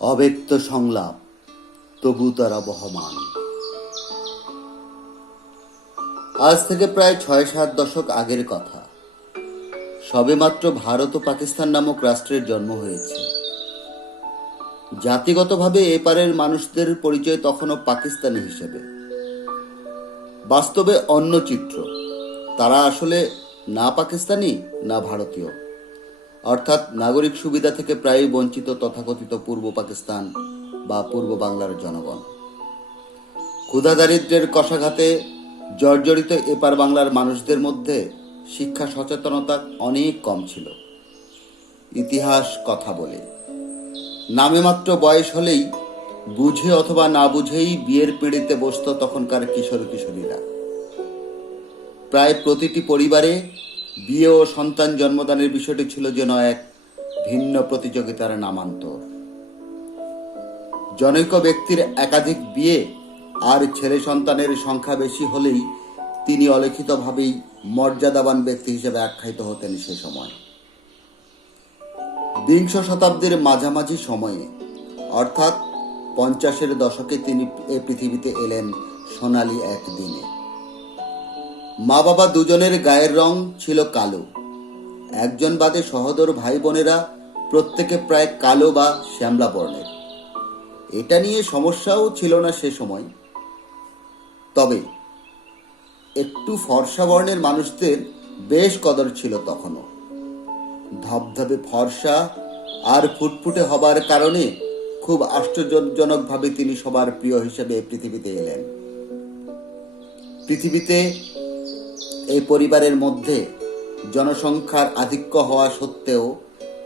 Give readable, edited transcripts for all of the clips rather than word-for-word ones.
অব্যক্ত সংলাপ, তবু তারা বহমান। আজ থেকে প্রায় ৬-৭ দশক আগের কথা। সবেমাত্র ভারত ও পাকিস্তান নামক রাষ্ট্রের জন্ম হয়েছে। জাতিগতভাবে এপারের মানুষদের পরিচয় তখনও পাকিস্তানি হিসেবে। বাস্তবে অন্য চিত্র। তারা আসলে না পাকিস্তানি না ভারতীয়, অর্থাৎ নাগরিক সুবিধা থেকে প্রায়ই বঞ্চিত তথাকথিত পূর্ব পাকিস্তান বা পূর্ব বাংলার জনগণ। ক্ষুধা দারিদ্র্যের কষাঘাতে জর্জরিত এপার বাংলার মানুষদের মধ্যে শিক্ষা সচেতনতা অনেক কম ছিল। ইতিহাস কথা বলে, নামে মাত্র বয়স হলেই বুঝে অথবা না বুঝেই বিয়ের পিঁড়িতে বসত তখনকার কিশোর কিশোরীরা। প্রায় প্রতিটি পরিবারে বিয়ে ও সন্তান জন্মদানের বিষয়টি ছিল যেন এক ভিন্ন প্রতিযোগিতার নামান্তর। জনৈক ব্যক্তির একাধিক বিয়ে আর ছেলে সন্তানের সংখ্যা বেশি হলেই তিনি অলিখিতভাবেই মর্যাদাবান ব্যক্তি হিসেবে আখ্যায়িত হতেন সে সময়। বিংশ শতাব্দীর মাঝামাঝি সময়ে অর্থাৎ 50-এর দশকে তিনি এ পৃথিবীতে এলেন সোনালী এক দিনে। মা বাবা দুজনের গায়ের রং ছিল কালো। একজন বাদে সহোদর ভাই বোনেরা প্রত্যেকে প্রায় কালো বা শ্যামলা বর্ণের। এটা নিয়ে সমস্যাও ছিল না সে সময়। তবে একটু ফর্সা বর্ণের মানুষদের বেশ কদর ছিল তখনও। ধবধবে ফর্সা আর ফুটফুটে হবার কারণে খুব আশ্চর্যজনকভাবে তিনি সবার প্রিয় হিসেবে পৃথিবীতে এলেন। পৃথিবীতে এই পরিবারের মধ্যে জনসংখ্যার আধিক্য হওয়া সত্ত্বেও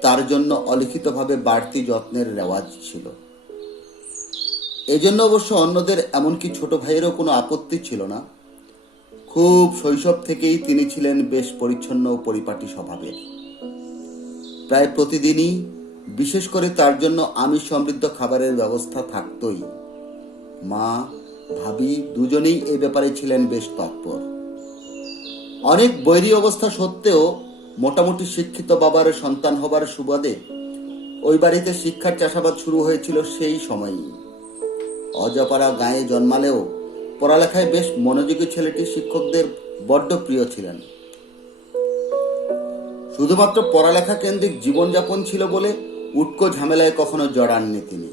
তার জন্য অলিখিতভাবে বাড়তি যত্নের রেওয়াজ ছিল। এজন্য অবশ্য অন্যদের এমনকি ছোট ভাইয়েরও কোনো আপত্তি ছিল না। খুব শৈশব থেকেই তিনি ছিলেন বেশ পরিচ্ছন্ন ও পরিপাটি স্বভাবের। প্রায় প্রতিদিনই বিশেষ করে তার জন্য আমিষ সমৃদ্ধ খাবারের ব্যবস্থা থাকতই। মা, ভাবি দুজনেই এ ব্যাপারে ছিলেন বেশ তৎপর। অনেক বৈরী অবস্থা সত্ত্বেও মোটামুটি শিক্ষিত বাবার সন্তান হবার সুবাদে ওই বাড়িতে শিক্ষার চাষাবাদ শুরু হয়েছিল সেই সময়ই। অজপাড়া গাঁয়ে জন্মালেও পড়ালেখায় বেশ মনোযোগী ছেলেটি শিক্ষকদের বড্ড প্রিয় ছিলেন। শুধুমাত্র পড়ালেখা কেন্দ্রিক জীবনযাপন ছিল বলে উটকো ঝামেলায় কখনো জড়াননি তিনি।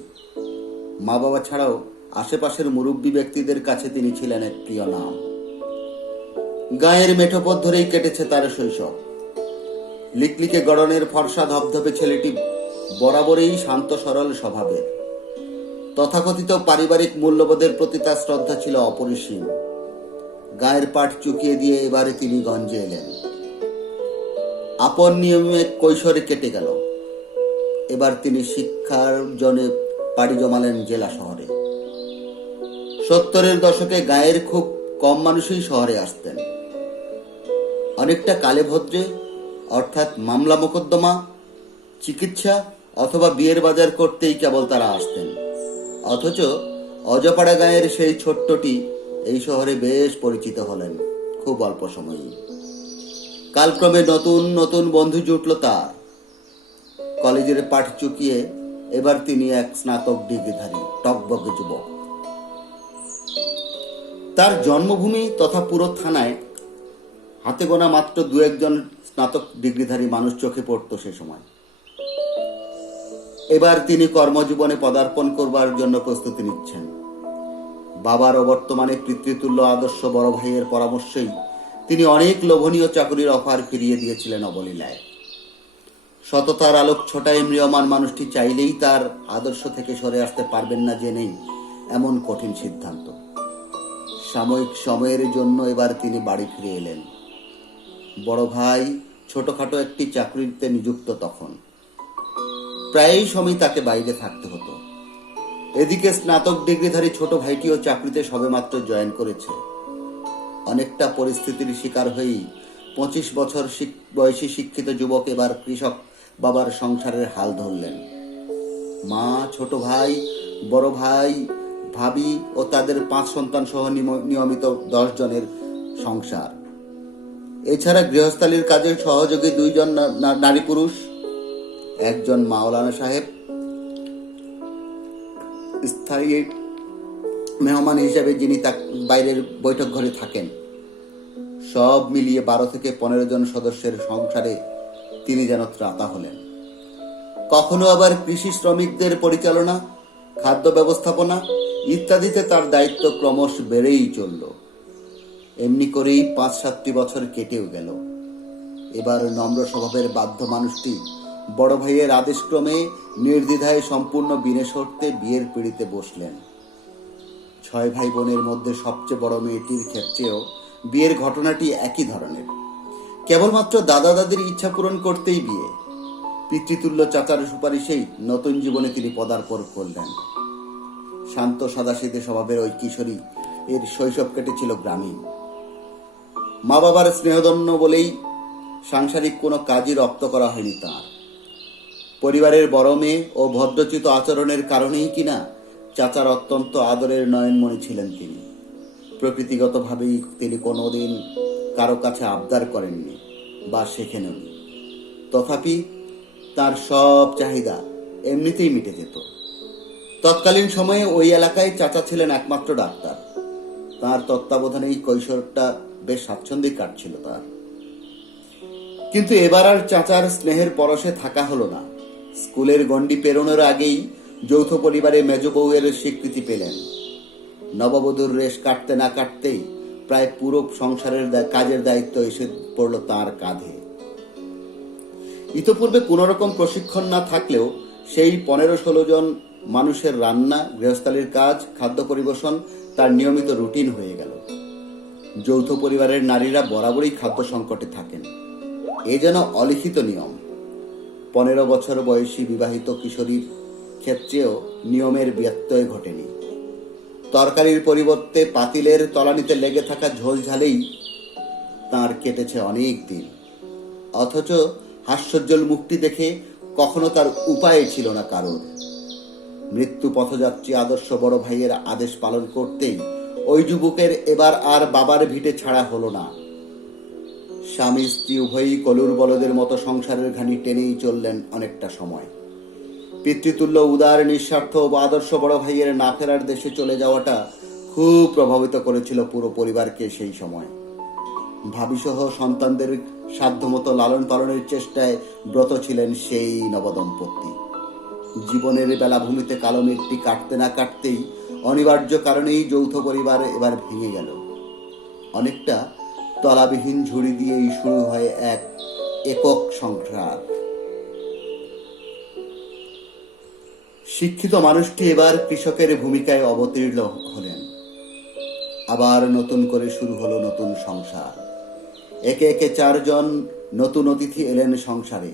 মা বাবা ছাড়াও আশেপাশের মুরব্বী ব্যক্তিদের কাছে তিনি ছিলেন এক প্রিয় নাম। গায়ের মেঠো পথ ধরেই কেটেছে তার শৈশব। লিকলিকে গড়নের ফর্সা ধবধবে ছেলেটি বরাবরই শান্ত সরল স্বভাবের। তথাকথিত পারিবারিক মূল্যবোধের প্রতি তার শ্রদ্ধা ছিল অপরিসীম। গায়ের পাট চুকিয়ে দিয়ে এবারে তিনি গঞ্জে এলেন। আপন নিয়মে কৈশোরে কেটে গেল। এবার তিনি শিক্ষার জন্য পাড়ি জমালেন জেলা শহরে। 70-এর দশকে গায়ের খুব কম মানুষই শহরে আসতেন। অনেকটা কালে ভদ্রে, অর্থাৎ মামলা মোকদ্দমা, চিকিৎসা অথবা বিয়ের বাজার করতেই কেবল তারা আসতেন। অথচ অজপাড়া গাঁয়ের সেই ছোট্টটি এই শহরে বেশ পরিচিত হলেন খুব অল্প সময়েই। কালক্রমে নতুন নতুন বন্ধু জুটল তার। কলেজের পাঠ চুকিয়ে এবার তিনি এক স্নাতক ডিগ্রিধারী টকবকে যুবক। তার জন্মভূমি তথা পুরো থানায় হাতে গোনা মাত্র 2-1 স্নাতক ডিগ্রিধারী মানুষ চোখে পড়ত সে সময়। এবার তিনি কর্মজীবনে পদার্পণ করবার জন্য প্রস্তুতি নিচ্ছেন। বাবার অবর্তমানে পিতৃতুল্য আদর্শ বড় ভাইয়ের পরামর্শেই তিনি অনেক লোভনীয় চাকরির অফার ফিরিয়ে দিয়েছিলেন অবলীলায়। সততার আলোক ছোটায় ম্রিয়মান মানুষটি চাইলেই তার আদর্শ থেকে সরে আসতে পারবেন না জেনেই এমন কঠিন সিদ্ধান্ত। সাময়িক সময়ের জন্য এবার তিনি বাড়ি ফিরে এলেন। বড় ভাই ছোটখাটো একটি চাকরিতে নিযুক্ত তখন। প্রায়ই সময় তাকে বাইরে থাকতে হতো। এদিকে স্নাতক ডিগ্রিধারী ছোট ভাইটিও চাকরিতে সবেমাত্র জয়েন করেছে। অনেকটা পরিস্থিতির শিকার হয়েই 25 বছর বয়সী শিক্ষিত যুবক এবার কৃষক বাবার সংসারের হাল ধরলেন। মা, ছোট ভাই, বড় ভাই, ভাবি ও তাদের 5 সন্তান সহ নিয়মিত 10 জনের সংসার। এছাড়া গৃহস্থালির কাজে সহযোগী 2 জন নারী পুরুষ, একজন মাওলানা সাহেব, স্থায়ী মেহমান হিসেবে যিনি বাইরের বৈঠক ঘরে থাকেন, সব মিলিয়ে 12 থেকে 15 জন সদস্যের সংসারে তিনি যেন ত্রাতা হলেন। কখনো আবার কৃষি শ্রমিকদের পরিচালনা, খাদ্য ব্যবস্থাপনা ইত্যাদিতে তার দায়িত্ব ক্রমশ বেড়েই চলল। এমনি করেই 5-7টি বছর কেটেও গেল। এবার নম্র স্বভাবের বাধ্য মানুষটি বড় ভাইয়ের আদেশক্রমে নির্দ্বিধায় সম্পূর্ণ বিনে শর্তে বিয়ের পিঁড়িতে বসলেন। 6 ভাই বোনের মধ্যে সবচেয়ে বড় মেয়েটির ক্ষেত্রেও বিয়ের ঘটনাটি একই ধরনের। কেবলমাত্র দাদা দাদির ইচ্ছা পূরণ করতেই বিয়ে। পিতৃতুল্য চাচার সুপারিশেই নতুন জীবনে তিনি পদার্পণ করলেন। শান্ত সাদাসিধে স্বভাবের ওই কিশোরী এর শৈশব কেটেছিল গ্রামীণ। মা বাবার স্নেহধন্য বলেই সাংসারিক কোনো কাজই রপ্ত করা হয়নি তাঁর। পরিবারের বড় মেয়ে ও ভদ্রচিত আচরণের কারণেই কিনা চাচার অত্যন্ত আদরের নয়নমণি ছিলেন তিনি। প্রকৃতিগতভাবেই তিনি কোনোদিন কারো কাছে আবদার করেননি বা শেখেননি। তথাপি তার সব চাহিদা এমনিতেই মিটে যেত। তৎকালীন সময়ে ওই এলাকায় চাচা ছিলেন একমাত্র ডাক্তার। তার তত্ত্বাবধানেই কৈশোরটা বেশ স্বাচ্ছন্দ্যে কাটছিল তার। কিন্তু এবার আর চাচার স্নেহের পরশে থাকা হলো না। স্কুলের গণ্ডি পেরোনোর আগেই যৌথ পরিবারে মেজ বউয়ের স্বীকৃতি পেলেন। নববধূর রেশ কাটতে না কাটতেই প্রায় পুরো সংসারের কাজের দায়িত্ব এসে পড়ল তার কাঁধে। ইতোপূর্বে কোনো রকম প্রশিক্ষণ না থাকলেও সেই 15-16 জন মানুষের রান্না, গৃহস্থালির কাজ, খাদ্য পরিবেশন তার নিয়মিত রুটিন হয়ে গেল। যৌথ পরিবারের নারীরা বরাবরই খাদ্য সংকটে থাকেন। এ যেন অলিখিত নিয়ম। 15 বছর বয়সী বিবাহিত কিশোরীর ক্ষেত্রেও নিয়মের ব্যত্যয় ঘটেনি। তরকারির পরিবর্তে পাতিলের তলানিতে লেগে থাকা ঝোল ঝালেই তাঁর কেটেছে অনেক দিন। অথচ হাস্যোজ্জ্বল মুখটি দেখে কখনো তার উপায় ছিল না কারোর। মৃত্যু পথযাত্রী আদর্শ বড় ভাইয়ের আদেশ পালন করতেই ওই যুবকের এবার আর বাবার ভিটে ছাড়া হলো না। স্বামী স্ত্রী উভয়ই কলুর বলদের মতো সংসারের ঘানি টেনেই চললেন অনেকটা সময়। পিতৃতুল্য উদার নিঃস্বার্থ ও আদর্শ বড় ভাইয়ের না ফেরার দেশে চলে যাওয়াটা খুব প্রভাবিত করেছিল পুরো পরিবারকে সেই সময়। ভাবিসহ সন্তানদের সাধ্যমতো লালন পালনের চেষ্টায় ব্রত ছিলেন সেই নবদম্পতি। জীবনের বেলাভূমিতে কালো মেঘটি কাটতে না কাটতেই অনিবার্য কারণেই যৌথ পরিবার এবার ভেঙে গেল। অনেকটা তলাবিহীন ঝুড়ি দিয়েই শুরু হয় এক একক সংসার। শিক্ষিত মানুষটি এবার কৃষকের ভূমিকায় অবতীর্ণ হলেন। আবার নতুন করে শুরু হলো নতুন সংসার। একে একে 4 জন নতুন অতিথি এলেন সংসারে।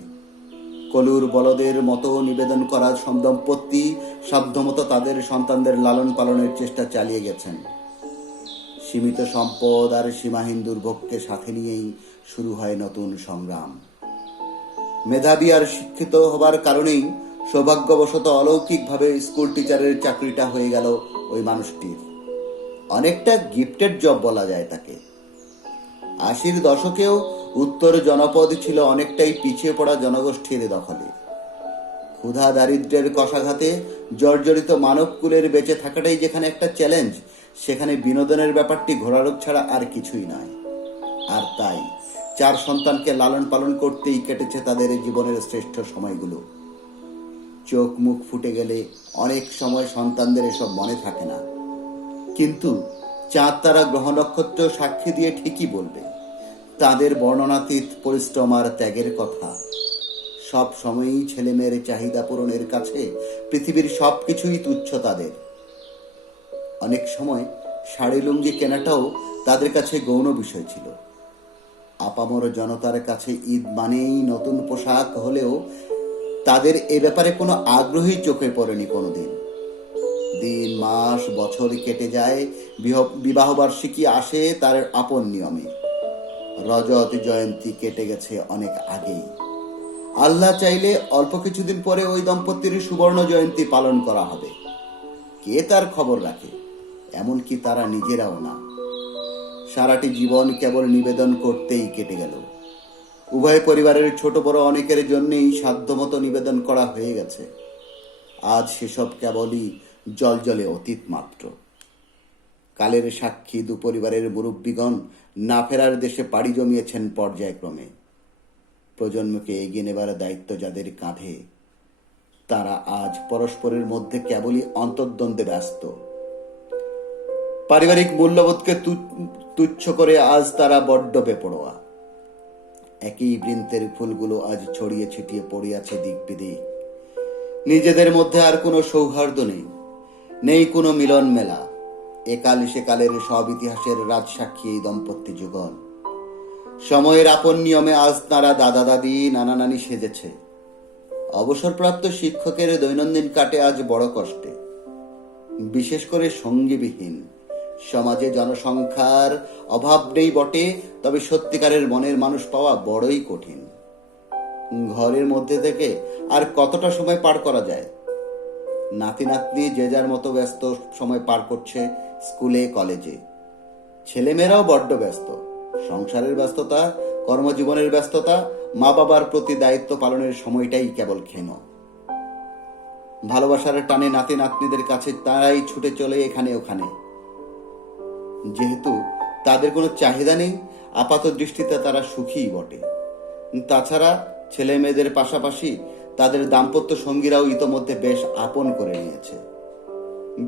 কলুর বলদের মতো নিবেদন করা দম্পতি সাধ্যমতো তাদের সন্তানদের লালন পালনের চেষ্টা চালিয়ে গেছেন। সীমিত সম্পদ আর সীমাহীন দুর্ভোগকে সাথে নিয়েই শুরু হয় নতুন সংগ্রাম। মেধাবী আর শিক্ষিত হবার কারণেই সৌভাগ্যবশত অলৌকিকভাবে স্কুল টিচারের চাকরিটা হয়ে গেল ওই মানুষটির। অনেকটা গিফটেড জব বলা যায় তাকে। 80-র দশকেও উত্তর জনপদ ছিল অনেকটাই পিছিয়ে পড়া জনগোষ্ঠীর দখলে। ক্ষুধা দারিদ্র্যের কষাঘাতে জর্জরিত মানবকুলের বেঁচে থাকাটাই যেখানে একটা চ্যালেঞ্জ, সেখানে বিনোদনের ব্যাপারটি ঘোরারোপ ছাড়া আর কিছুই নয়। আর তাই 4 সন্তানকে লালন পালন করতেই কেটেছে তাদের জীবনের শ্রেষ্ঠ সময়গুলো। চোখ মুখ ফুটে গেলে অনেক সময় সন্তানদের এসব মনে থাকে না, কিন্তু চাঁদ তারা গ্রহ নক্ষত্র সাক্ষী দিয়ে ঠিকই বলবে তাদের বর্ণনাতীত পরিশ্রম আর ত্যাগের কথা। সব সময়ই ছেলে মেয়ের চাহিদা পূরণের কাছে পৃথিবীর সবকিছুই তুচ্ছ তাদের। অনেক সময় শাড়ি লুঙ্গি কেনাটাও তাদের কাছে গৌণ বিষয় ছিল। আপামর জনতার কাছে ঈদ মানেই নতুন পোশাক হলেও তাদের এ ব্যাপারে কোনো আগ্রহী চোখে পড়েনি কোনোদিন। দিন মাস বছর কেটে যায়, বিবাহ বার্ষিকী আসে তার আপন নিয়মে। রজত জয়ন্তী কেটে গেছে অনেক আগেই। আল্লাহ চাইলে অল্প কিছুদিন পরে ওই দম্পতির সুবর্ণ জয়ন্তী পালন করা হবে। কে তার খবর রাখে? এমনকি তারা নিজেরাও না। সারাটি জীবন কেবল নিবেদন করতেই কেটে গেল। উভয় পরিবারের ছোট বড় অনেকের জন্যই সাধ্যমতো নিবেদন করা হয়ে গেছে। আজ সেসব কেবলই জলজলে অতীত মাত্র। কালের সাক্ষী দু পরিবারের মুরব্বীগণ না ফেরার দেশে পাড়ি জমিয়েছেন পর্যায়ক্রমে। প্রজন্মকে এগিয়ে নেবার দায়িত্ব যাদের কাঁধে, তারা আজ পরস্পরের মধ্যে কেবলই অন্তর্দ্বন্দ্বে ব্যস্ত। পারিবারিক মূল্যবোধকে তুচ্ছ করে আজ তারা বড্ড বেপরোয়া। একই বৃন্তের ফুলগুলো আজ ছড়িয়ে ছিটিয়ে পড়িয়াছে দিক বিদিক। নিজেদের মধ্যে আর কোনো সৌহার্দ্য নেই, নেই কোনো মিলন মেলা। একাল সেকালের সব ইতিহাসের রাজসাক্ষী এই দম্পতি যুগল। সময়ের আপন নিয়মে আজ তারা দাদা দাদি নানা নানি সেজেছে। অবসরপ্রাপ্ত শিক্ষকের দৈনন্দিন কাটে আজ বড় কষ্টে, বিশেষ করে সঙ্গীবিহীন। সমাজে জনসংখ্যার অভাব নেই বটে, তবে সত্যিকারের মনের মানুষ পাওয়া বড়ই কঠিন। ঘরের মধ্যে থেকে আর কতটা সময় পার করা যায়? নাতি নাতনি যে যার মতো ব্যস্ত সময় পার করছে স্কুলে কলেজে। ছেলেমেয়েরাও বড্ড ব্যস্ত। সংসারের ব্যস্ততা, কর্মজীবনের ব্যস্ততা, মা বাবার প্রতি দায়িত্ব পালনের সময়টাই কেবল ক্ষীণ। ভালোবাসার টানে নাতি নাতনিদের কাছে তারাই ছুটে চলে এখানে ওখানে। যেহেতু তাদের কোনো চাহিদা নেই, আপাত দৃষ্টিতে তারা সুখীই বটে। তাছাড়া ছেলে মেয়েদের পাশাপাশি তাদের দাম্পত্য সঙ্গীরাও ইতোমধ্যে বেশ আপন করে নিয়েছে।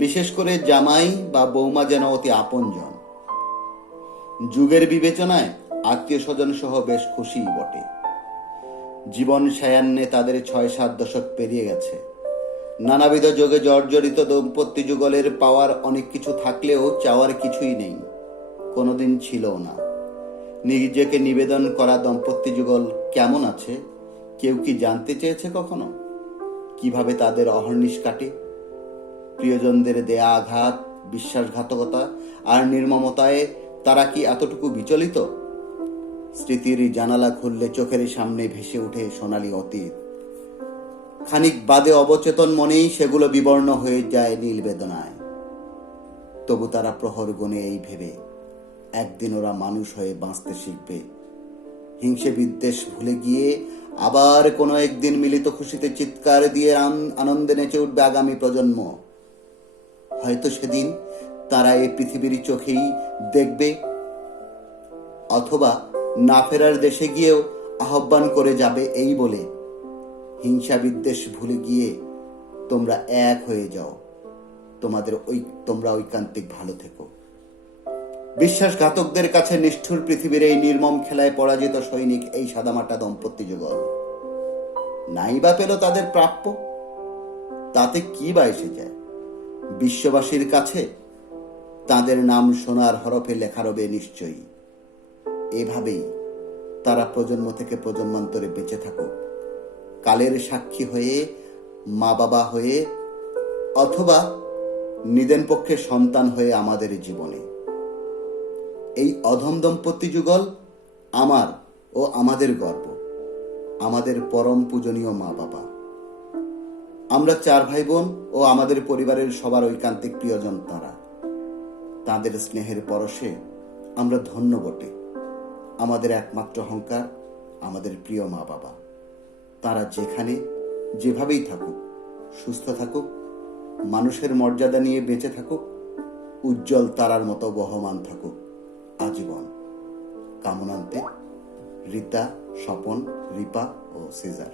বিশেষ করে জামাই বা বৌমা যেন অতি আপনজন। যুগের বিবেচনায় আত্মীয় স্বজন সহ বেশ খুশিই বটে। জীবন সায়ান্নে তাদের ৬-৭ দশক পেরিয়ে গেছে। নানাবিধ যোগে জর্জরিত দম্পতি যুগলের পাওয়ার অনেক কিছু থাকলেও চাওয়ার কিছুই নেই, কোনোদিন ছিলও না। নিজেকে নিবেদন করা দম্পতি যুগল কেমন আছে কেউ কি জানতে চেয়েছে কখনো? কিভাবে তাদের অহর্নিশ কাটে? প্রিয়জনদের দেয়া আঘাত, বিশ্বাসঘাতকতা আর নির্মমতায় তারা কি এতটুকু বিচলিত? স্মৃতির জানালা খুললে চোখের সামনে ভেসে উঠে সোনালী অতীত। খানিক বাদে অবচেতন মনেই সেগুলো বিবর্ণ হয়ে যায় নীল বেদনায়। তবু তারা প্রহর গুনে এই ভেবে একদিন ওরা মানুষ হয়ে বাঁচতে শিখবে। হিংসে বিদ্বেষ ভুলে গিয়ে আবার কোনো একদিন মিলিত খুশিতে চিৎকার দিয়ে আনন্দে নেচে উঠবে আগামী প্রজন্ম। হয়তো সেদিন তারা এই পৃথিবীর চোখেই দেখবে, অথবা না ফেরার দেশে গিয়েও আহ্বান করে যাবে এই বলে, হিংসা বিদ্বেষ ভুলে গিয়ে তোমরা এক হয়ে যাও, তোমরা ঐকান্তিক ভালো থেকো। বিশ্বাসঘাতকদের কাছে নিষ্ঠুর পৃথিবীর এই নির্মম খেলায় পরাজিত সৈনিক এই সাদামাটা দম্পতি যুগল। নাই বা পেল তাদের প্রাপ্য, তাতে কি বা এসে যায়? বিশ্ববাসীর কাছে তাদের নাম সোনার হরফে লেখা রবে নিশ্চয়ই। এভাবেই তারা প্রজন্ম থেকে প্রজন্মান্তরে বেঁচে থাকুক, কালের সাক্ষী হয়ে, মা বাবা হয়ে, অথবা নিদেন পক্ষে সন্তান হয়ে আমাদের জীবনে। এই অধম দম্পতি যুগল আমার ও আমাদের গর্ব, আমাদের পরম পূজনীয় মা বাবা। আমরা 4 ভাই বোন ও আমাদের পরিবারের সবার ঐকান্তিক প্রিয়জন তারা। তাদের স্নেহের পরশে আমরা ধন্য বটে। আমাদের একমাত্র অহংকার আমাদের প্রিয় মা বাবা। তারা যেখানে যেভাবেই থাকুক, সুস্থ থাকুক, মানুষের মর্যাদা নিয়ে বেঁচে থাকুক, উজ্জ্বল তারার মতো বহমান থাকুক আজীবন। কামনান্তে রীতা, স্বপন, রিপা ও সিজার।